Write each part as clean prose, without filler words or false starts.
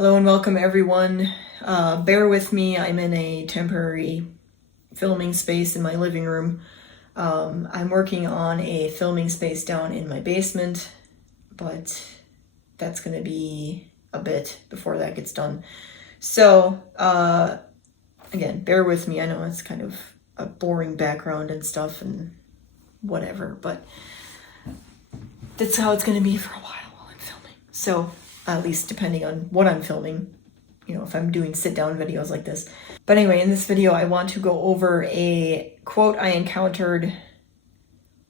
Hello and welcome everyone. Bear with me, I'm in a temporary filming space in my living room. I'm working on a filming space down in my basement, but that's going to be a bit before that gets done. So, again, bear with me. I know it's kind of a boring background and stuff and whatever, but that's how it's going to be for a while I'm filming. So, at least depending on what I'm filming, you know, if I'm doing sit-down videos like this. But anyway, in this video, I want to go over a quote I encountered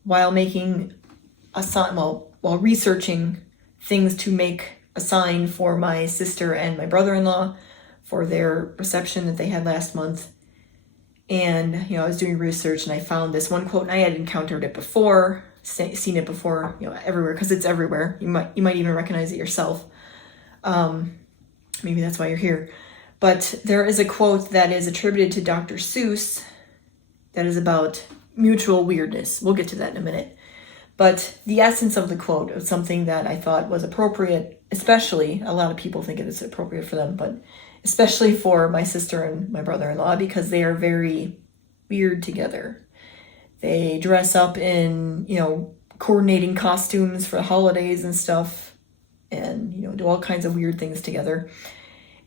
while making a sign, while researching things to make a sign for my sister and my brother-in-law for their reception that they had last month. And, you know, I was doing research and I found this one quote, and I had encountered it before, seen it before, you know, everywhere, because it's everywhere. You might even recognize it yourself. Maybe that's why you're here. But there is a quote that is attributed to Dr. Suess that is about mutual weirdness. We'll get to that in a minute. But the essence of the quote is something that I thought was appropriate, especially, a lot of people think it is appropriate for them, but especially for my sister and my brother-in-law, because they are very weird together. They dress up in, you know, coordinating costumes for the holidays and stuff, and, you know, do all kinds of weird things together.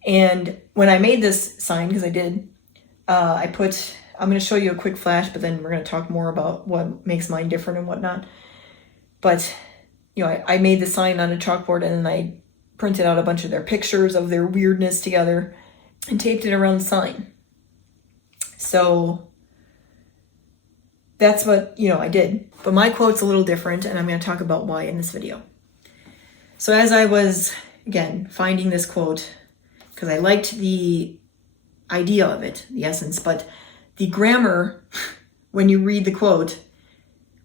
And when I made this sign, because I did, I'm going to show you a quick flash, but then we're going to talk more about what makes mine different and whatnot. But, you know, I made the sign on a chalkboard, and then I printed out a bunch of their pictures of their weirdness together and taped it around the sign. So that's what, you know, I did. But my quote's a little different, and I'm going to talk about why in this video. So as I was, again, finding this quote, because I liked the idea of it, the essence, but the grammar, when you read the quote,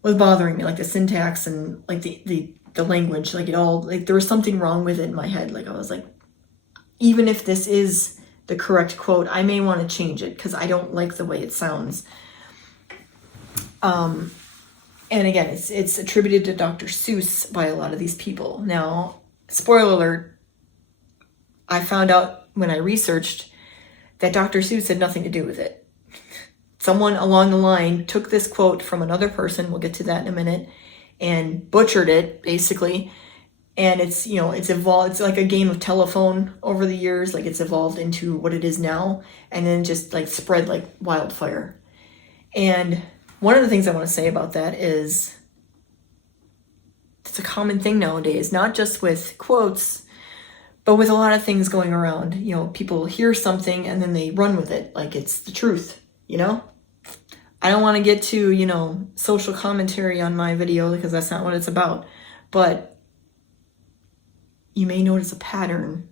was bothering me, like the syntax and like the language, like it all, like there was something wrong with it in my head. Like I was like, even if this is the correct quote, I may want to change it because I don't like the way it sounds. And again, it's attributed to Dr. Suess by a lot of these people. Now, spoiler alert, I found out when I researched that Dr. Suess had nothing to do with it. Someone along the line took this quote from another person, we'll get to that in a minute, and butchered it, basically. And it's, you know, it's evolved, it's like a game of telephone over the years, like it's evolved into what it is now, and then just like spread like wildfire. And one of the things I want to say about that is it's a common thing nowadays, not just with quotes, but with a lot of things going around. You know, people hear something and then they run with it like it's the truth, you know? I don't want to get to, you know, social commentary on my video because that's not what it's about. But you may notice a pattern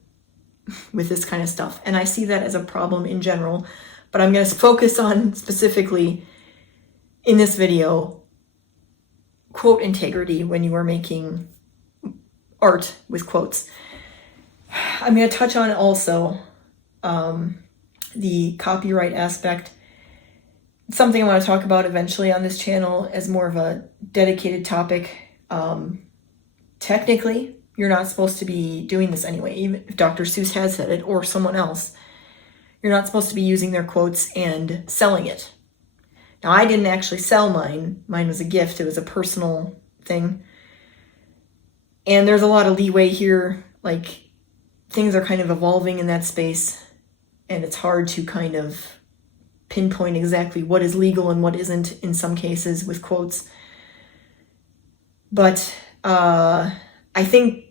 with this kind of stuff. And I see that as a problem in general, but I'm going to focus on specifically in this video, quote integrity when you are making art with quotes. I'm going to touch on also the copyright aspect. It's something I want to talk about eventually on this channel as more of a dedicated topic. Technically, you're not supposed to be doing this anyway, even if Dr. Suess has said it or someone else. You're not supposed to be using their quotes and selling it. Now, I didn't actually sell mine. Mine was a gift. It was a personal thing. And there's a lot of leeway here. Like, things are kind of evolving in that space. And it's hard to kind of pinpoint exactly what is legal and what isn't in some cases with quotes. But I think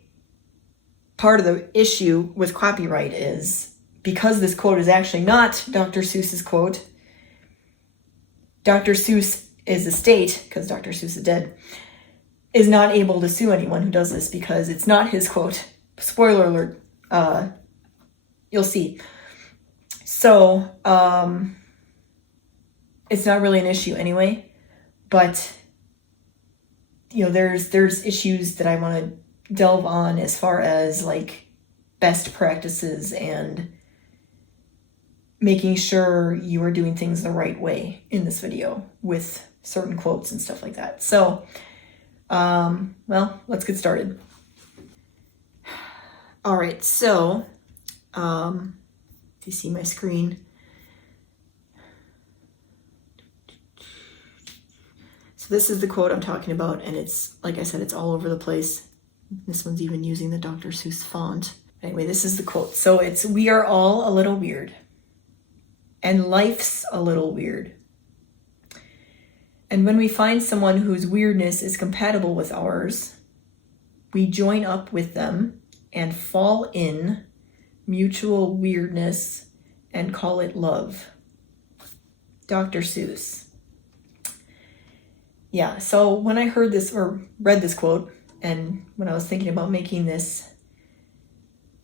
part of the issue with copyright is because this quote is actually not Dr. Seuss's quote, Dr. Suess is estate, because Dr. Suess is dead, is not able to sue anyone who does this because it's not his quote. Spoiler alert, you'll see. So, it's not really an issue anyway, but, you know, there's issues that I want to delve on as far as like best practices and making sure you are doing things the right way in this video with certain quotes and stuff like that. So, well, let's get started. All right, so If you see my screen. So this is the quote I'm talking about, and it's, like I said, it's all over the place. This one's even using the Dr. Seuss font. Anyway, this is the quote. So it's, "We are all a little weird, and life's a little weird. And when we find someone whose weirdness is compatible with ours, we join up with them and fall in mutual weirdness and call it love." Dr. Seuss. Yeah, so when I heard this or read this quote, and when I was thinking about making this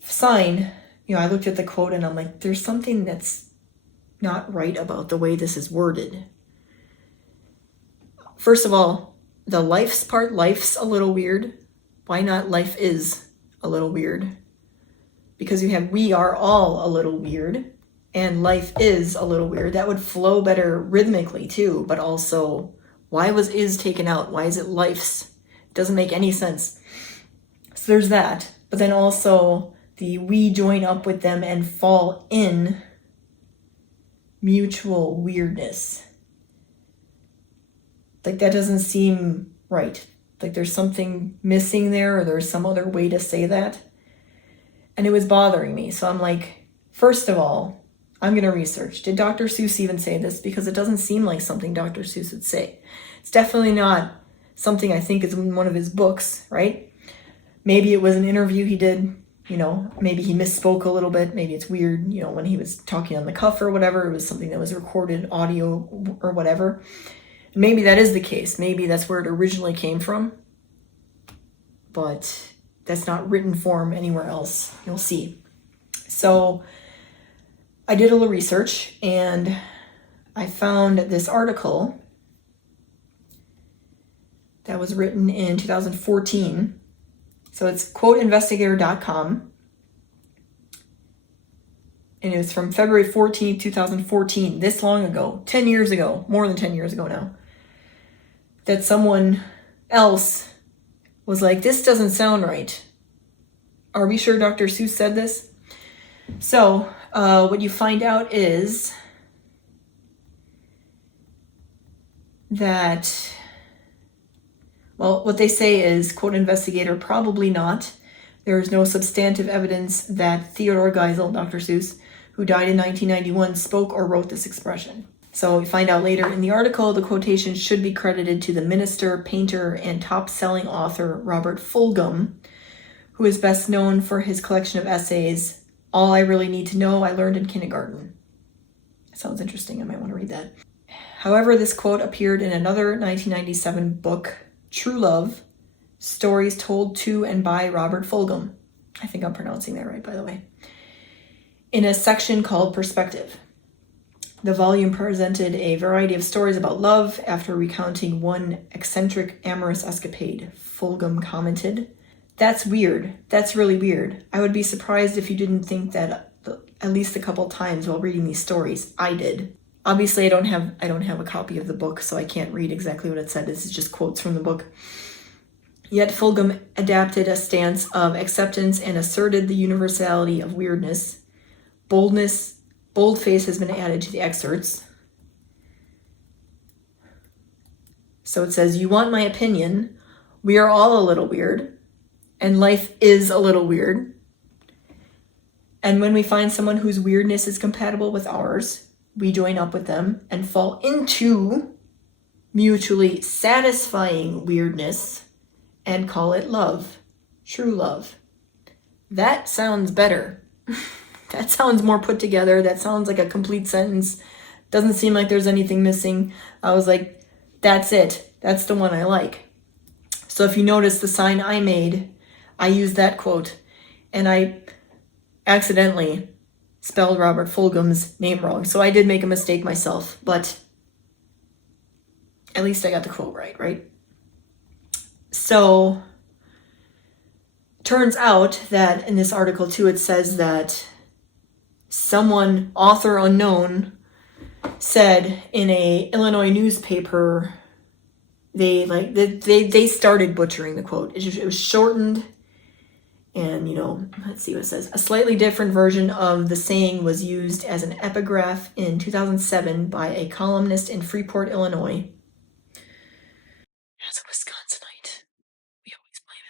sign, I looked at the quote and I'm like, there's something that's not right about the way this is worded. First of all, the life's part, life's a little weird. Why not life is a little weird? Because you have we are all a little weird and life is a little weird. That would flow better rhythmically too, but also, why was is taken out? Why is it life's? It doesn't make any sense. So there's that. But then also the we join up with them and fall in mutual weirdness. Like that doesn't seem right. Like there's something missing there, or there's some other way to say that. And it was bothering me. So I'm like, first of all, I'm going to research. Did Dr. Seuss even say this? Because it doesn't seem like something Dr. Seuss would say. It's definitely not something I think is in one of his books, right? Maybe it was an interview he did, maybe he misspoke a little bit. Maybe it's weird, when he was talking on the cuff or whatever, it was something that was recorded audio or whatever. And maybe that is the case. Maybe that's where it originally came from, but that's not written form anywhere else. You'll see. So I did a little research and I found this article that was written in 2014. So it's quoteinvestigator.com. And it was from February 14th, 2014, this long ago, 10 years ago, more than 10 years ago now, that someone else was like, this doesn't sound right. Are we sure Dr. Seuss said this? So what you find out is that, well, what they say is, quote, investigator, probably not. There is no substantive evidence that Theodor Geisel, Dr. Seuss, who died in 1991, spoke or wrote this expression. So we find out later in the article, the quotation should be credited to the minister, painter, and top-selling author Robert Fulghum, who is best known for his collection of essays, All I Really Need to Know I Learned in Kindergarten. Sounds interesting. I might want to read that. However, this quote appeared in another 1997 book, True Love, Stories Told to and by Robert Fulghum. I think I'm pronouncing that right, by the way. In a section called Perspective. The volume presented a variety of stories about love. After recounting one eccentric amorous escapade, Fulghum commented, "That's weird. That's really weird. I would be surprised if you didn't think that at least a couple times while reading these stories. I did." Obviously, I don't have a copy of the book, so I can't read exactly what it said. This is just quotes from the book. Yet Fulghum adapted a stance of acceptance and asserted the universality of weirdness. Boldface has been added to the excerpts. So it says, "You want my opinion? We are all a little weird, and life is a little weird. And when we find someone whose weirdness is compatible with ours, we join up with them and fall into mutually satisfying weirdness and call it love, true love." That sounds better. That sounds more put together. That sounds like a complete sentence. Doesn't seem like there's anything missing. I was like, that's it. That's the one I like. So if you notice the sign I made, I used that quote, and I accidentally spelled Robert Fulghum's name wrong. So I did make a mistake myself, but at least I got the quote right? So turns out that in this article too, it says that someone, author unknown, said in a Illinois newspaper, they started butchering the quote. It was shortened And, let's see what it says. A slightly different version of the saying was used as an epigraph in 2007 by a columnist in Freeport, Illinois. As a Wisconsinite, we always blame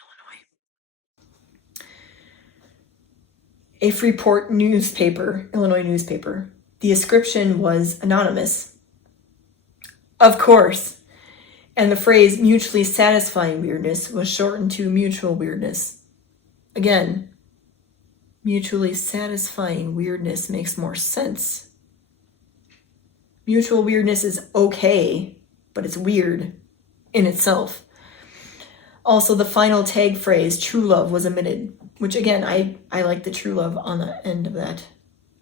Illinois. A Freeport Illinois newspaper. The inscription was anonymous. Of course. And the phrase mutually satisfying weirdness was shortened to mutual weirdness. Again, mutually satisfying weirdness makes more sense. Mutual weirdness is okay, but it's weird in itself. Also, the final tag phrase, true love, was omitted, which again, I like the true love on the end of that.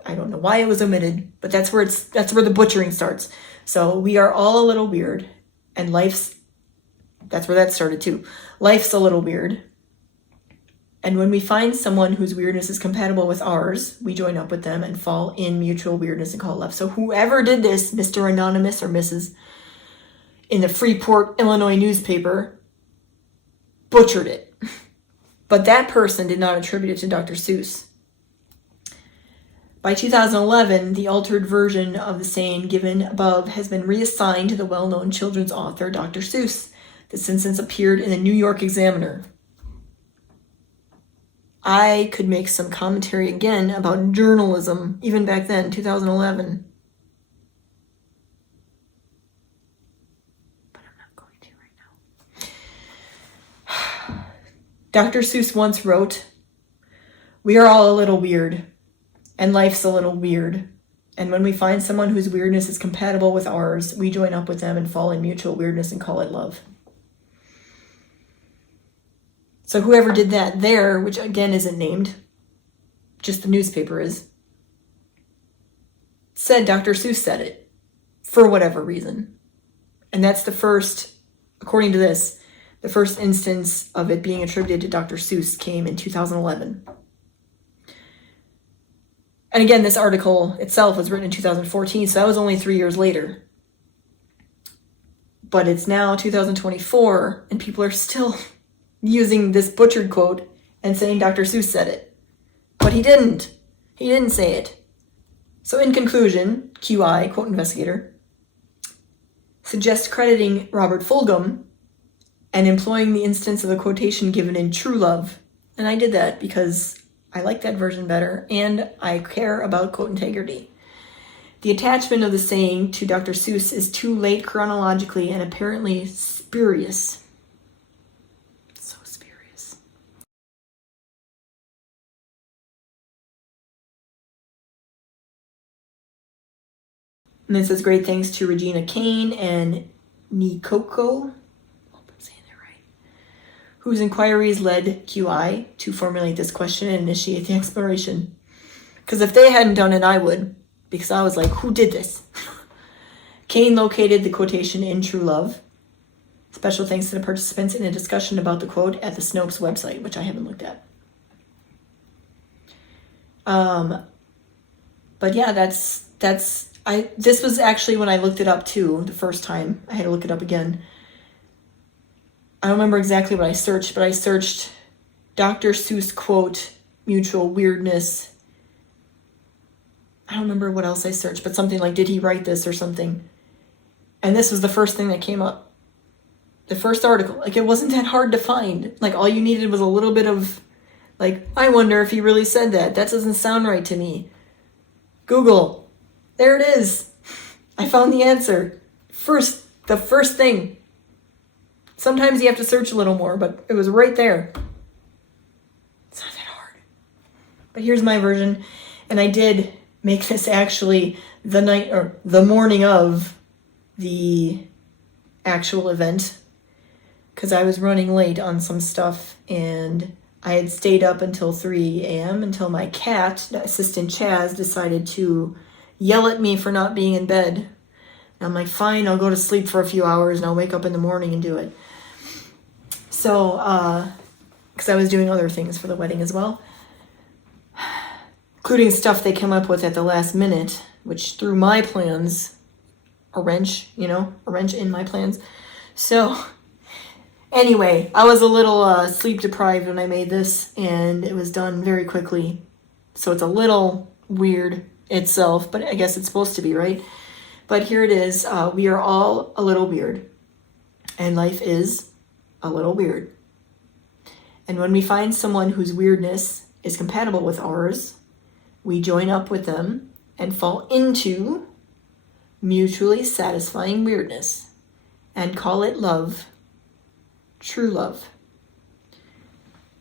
I don't know why it was omitted, but that's where the butchering starts. So we are all a little weird, and that's where that started too. Life's a little weird. And when we find someone whose weirdness is compatible with ours, we join up with them and fall in mutual weirdness and call it love. So whoever did this, Mr. Anonymous or Mrs. in the Freeport, Illinois newspaper, butchered it. But that person did not attribute it to Dr. Seuss. By 2011, the altered version of the saying given above has been reassigned to the well-known children's author, Dr. Seuss. This instance appeared in the New York Examiner. I could make some commentary again about journalism, even back then, 2011. But I'm not going to right now. Dr. Seuss once wrote, "We are all a little weird, and life's a little weird. And when we find someone whose weirdness is compatible with ours, we join up with them and fall in mutual weirdness and call it love." So whoever did that there, which again isn't named, just the newspaper is, said Dr. Seuss said it for whatever reason. And that's the first, according to this, the first instance of it being attributed to Dr. Seuss came in 2011. And again, this article itself was written in 2014, so that was only 3 years later. But it's now 2024, and people are still using this butchered quote and saying Dr. Seuss said it. But he didn't. He didn't say it. So in conclusion, QI, quote Investigator, suggests crediting Robert Fulghum and employing the instance of the quotation given in True Love. And I did that because I like that version better and I care about quote integrity. The attachment of the saying to Dr. Seuss is too late chronologically and apparently spurious. And then it says great thanks to Regina Kane and Nikoko, hope I'm saying that right, whose inquiries led QI to formulate this question and initiate the exploration. Because if they hadn't done it, I would. Because I was like, who did this? Kane located the quotation in True Love. Special thanks to the participants in a discussion about the quote at the Snopes website, which I haven't looked at. But yeah, this was actually when I looked it up too, the first time. I had to look it up again. I don't remember exactly what I searched, but I searched Dr. Seuss quote, mutual weirdness. I don't remember what else I searched, but something like, did he write this or something? And this was the first thing that came up. The first article. Like, it wasn't that hard to find. Like, all you needed was a little bit of, like, I wonder if he really said that. That doesn't sound right to me. Google. There it is. I found the answer. The first thing. Sometimes you have to search a little more, but it was right there. It's not that hard. But here's my version. And I did make this actually the morning of the actual event, because I was running late on some stuff and I had stayed up until 3 a.m. until my cat, assistant Chaz, decided to yell at me for not being in bed. And I'm like, fine, I'll go to sleep for a few hours and I'll wake up in the morning and do it. So, because I was doing other things for the wedding as well, including stuff they came up with at the last minute, which threw my plans a wrench in my plans. So Anyway, I was a little sleep deprived when I made this, and it was done very quickly. So it's a little weird itself, but I guess it's supposed to be, right? But here it is. We are all a little weird, and life is a little weird. And when we find someone whose weirdness is compatible with ours, we join up with them and fall into mutually satisfying weirdness and call it love, true love.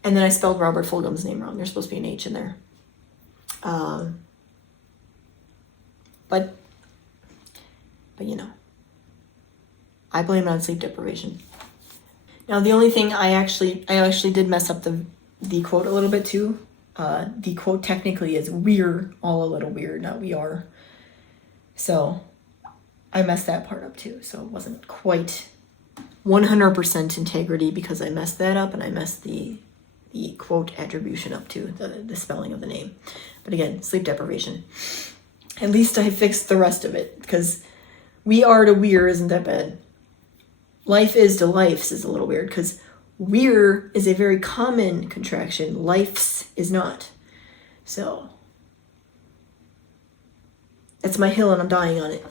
And then I spelled Robert Fulghum's name wrong. There's supposed to be an H in there. But you know, I blame it on sleep deprivation. Now, the only thing I actually did mess up the quote a little bit too. The quote technically is "we're all a little weird," not "we are." So I messed that part up too. So it wasn't quite 100% integrity because I messed that up, and I messed the quote attribution up too, the spelling of the name. But again, sleep deprivation. At least I fixed the rest of it, because we are to we're isn't that bad. Life is to life's is a little weird, because we're is a very common contraction. Life's is not. So that's my hill, and I'm dying on it.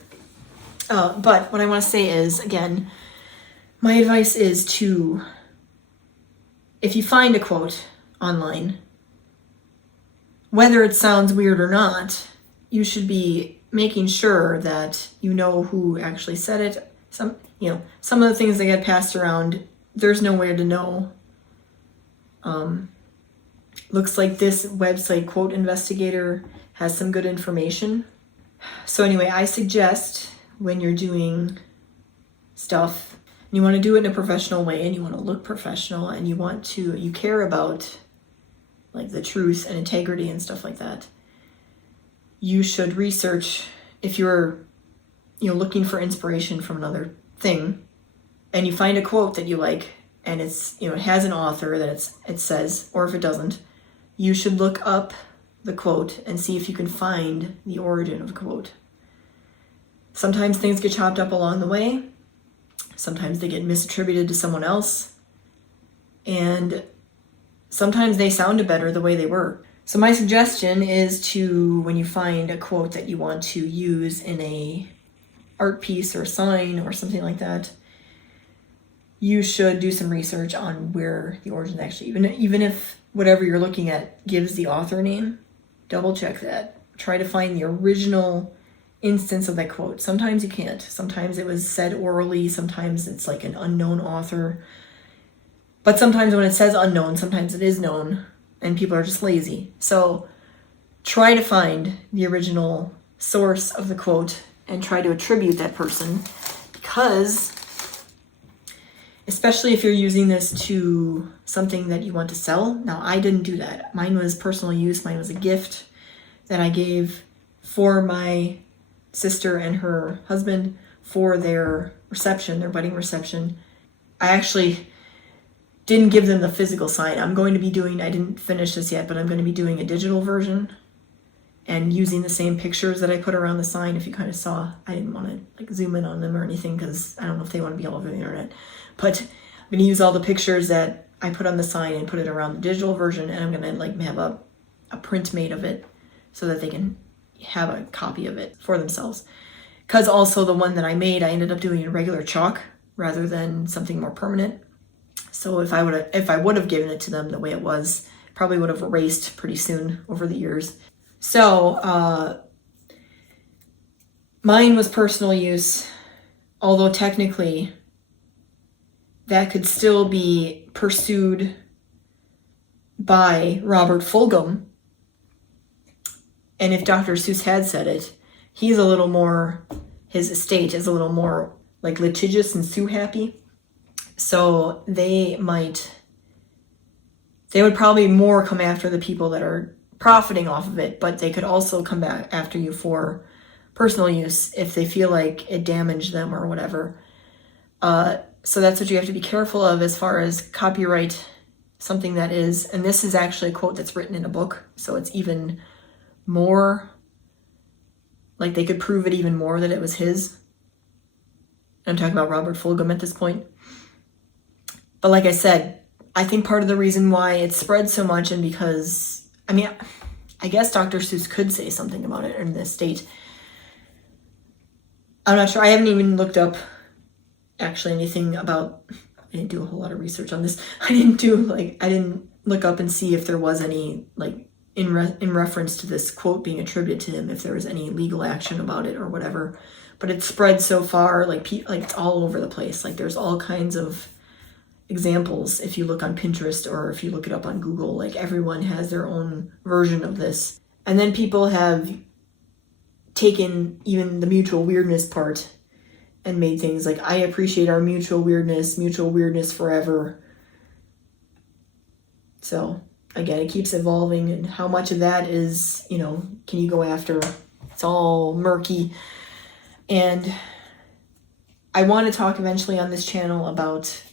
But what I want to say is, again, my advice is to, if you find a quote online, whether it sounds weird or not, you should be making sure that you know who actually said it. Some of the things that get passed around, there's no way to know. Looks like this website, quote Investigator, has some good information. So anyway, I suggest when you're doing stuff, and you want to do it in a professional way, and you want to look professional, and you care about like the truth and integrity and stuff like that, you should research. If you're looking for inspiration from another thing, and you find a quote that you like, and it's it has an author that it says, or if it doesn't, you should look up the quote and see if you can find the origin of the quote. Sometimes things get chopped up along the way. Sometimes they get misattributed to someone else, and sometimes they sounded better the way they were. So my suggestion is to, when you find a quote that you want to use in a art piece or sign or something like that, you should do some research on where the origin actually, even if whatever you're looking at gives the author name, double check that. Try to find the original instance of that quote. Sometimes you can't. Sometimes it was said orally. Sometimes it's like an unknown author. But sometimes when it says unknown, sometimes it is known, and people are just lazy. So try to find the original source of the quote and try to attribute that person, because especially if you're using this to something that you want to sell. Now, I didn't do that. Mine was personal use. Mine was a gift that I gave for my sister and her husband for their reception, their wedding reception. I actually didn't give them the physical sign. I didn't finish this yet, but I'm going to be doing a digital version and using the same pictures that I put around the sign. If you kind of saw, I didn't want to zoom in on them or anything, because I don't know if they want to be all over the internet. But I'm going to use all the pictures that I put on the sign and put it around the digital version, and I'm going to have a print made of it so that they can have a copy of it for themselves. Because also the one that I made, I ended up doing in regular chalk rather than something more permanent. So if I would have given it to them the way it was, probably would have erased pretty soon over the years. So mine was personal use, although technically that could still be pursued by Robert Fulghum. And if Dr. Suess had said it, his estate is a little more like litigious and sue happy. So they would probably more come after the people that are profiting off of it, but they could also come back after you for personal use if they feel like it damaged them or whatever. So that's what you have to be careful of as far as copyright, something that is, and this is actually a quote that's written in a book, so it's even more, like they could prove it even more that it was his. I'm talking about Robert Fulghum at this point. But like I said, I think part of the reason why it spread so much, and because, I mean, I guess Dr. Seuss could say something about it in this state. I'm not sure. I haven't even looked up actually anything about, I didn't do a whole lot of research on this. I didn't look up and see if there was any, like, in reference to this quote being attributed to him, if there was any legal action about it or whatever. But it's spread so far, like it's all over the place. Like, there's all kinds of examples if you look on Pinterest or if you look it up on Google. Like, everyone has their own version of this. And then people have taken even the mutual weirdness part and made things like, I appreciate our mutual weirdness forever. So again, it keeps evolving, and how much of that is, you know, can you go after? It's all murky. And I want to talk eventually on this channel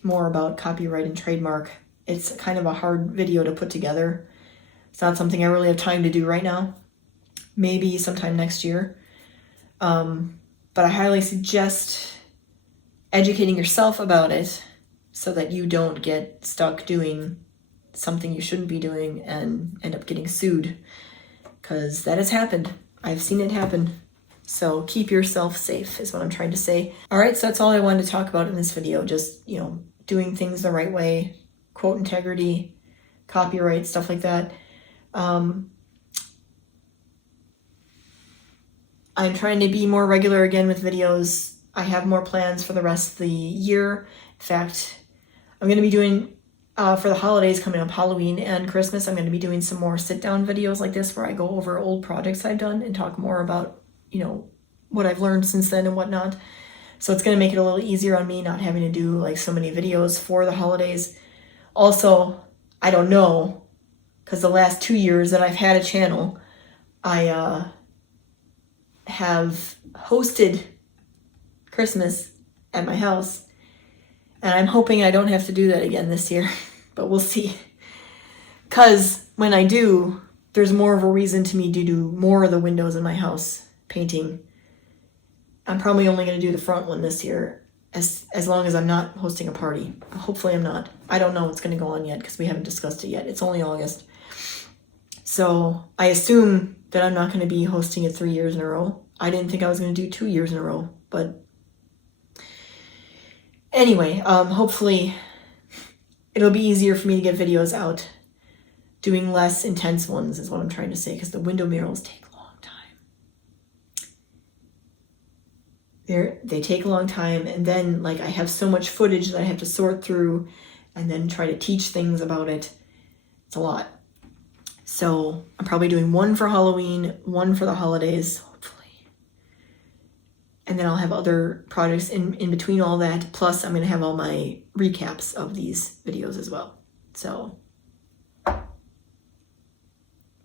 more about copyright and trademark. It's kind of a hard video to put together. It's not something I really have time to do right now. Maybe sometime next year. But I highly suggest educating yourself about it so that you don't get stuck doing something you shouldn't be doing and end up getting sued, because that has happened. I've seen it happen. So keep yourself safe is what I'm trying to say. All right, so that's all I wanted to talk about in this video. Just, you know, doing things the right way, quote integrity, copyright, stuff like that. I'm trying to be more regular again with videos. I have more plans for the rest of the year. In fact, I'm going to be doing, for the holidays coming up, Halloween and Christmas, I'm going to be doing some more sit-down videos like this where I go over old projects I've done and talk more about, you know, what I've learned since then and whatnot. So it's going to make it a little easier on me not having to do like so many videos for the holidays. Also, I don't know, because the last 2 years that I've had a channel, I have hosted Christmas at my house, and I'm hoping I don't have to do that again this year, but we'll see. Because when I do, there's more of a reason to me to do more of the windows in my house painting. I'm probably only going to do the front one this year, as long as I'm not hosting a party. Hopefully I'm not. I don't know what's going to go on yet because we haven't discussed it yet. It's only August. So I assume that I'm not going to be hosting it 3 years in a row. I didn't think I was going to do 2 years in a row, but anyway, hopefully it'll be easier for me to get videos out. Doing less intense ones is what I'm trying to say, because the window murals take a long time. They take a long time, and then like I have so much footage that I have to sort through and then try to teach things about it. It's a lot. So I'm probably doing one for Halloween, one for the holidays, hopefully. And then I'll have other projects in between all that. Plus I'm going to have all my recaps of these videos as well. So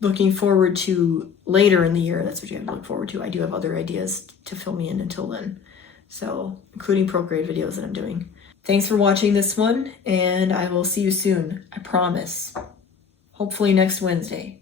looking forward to later in the year, that's what you have to look forward to. I do have other ideas to fill me in until then. So including Procreate videos that I'm doing. Thanks for watching this one, and I will see you soon. I promise. Hopefully next Wednesday.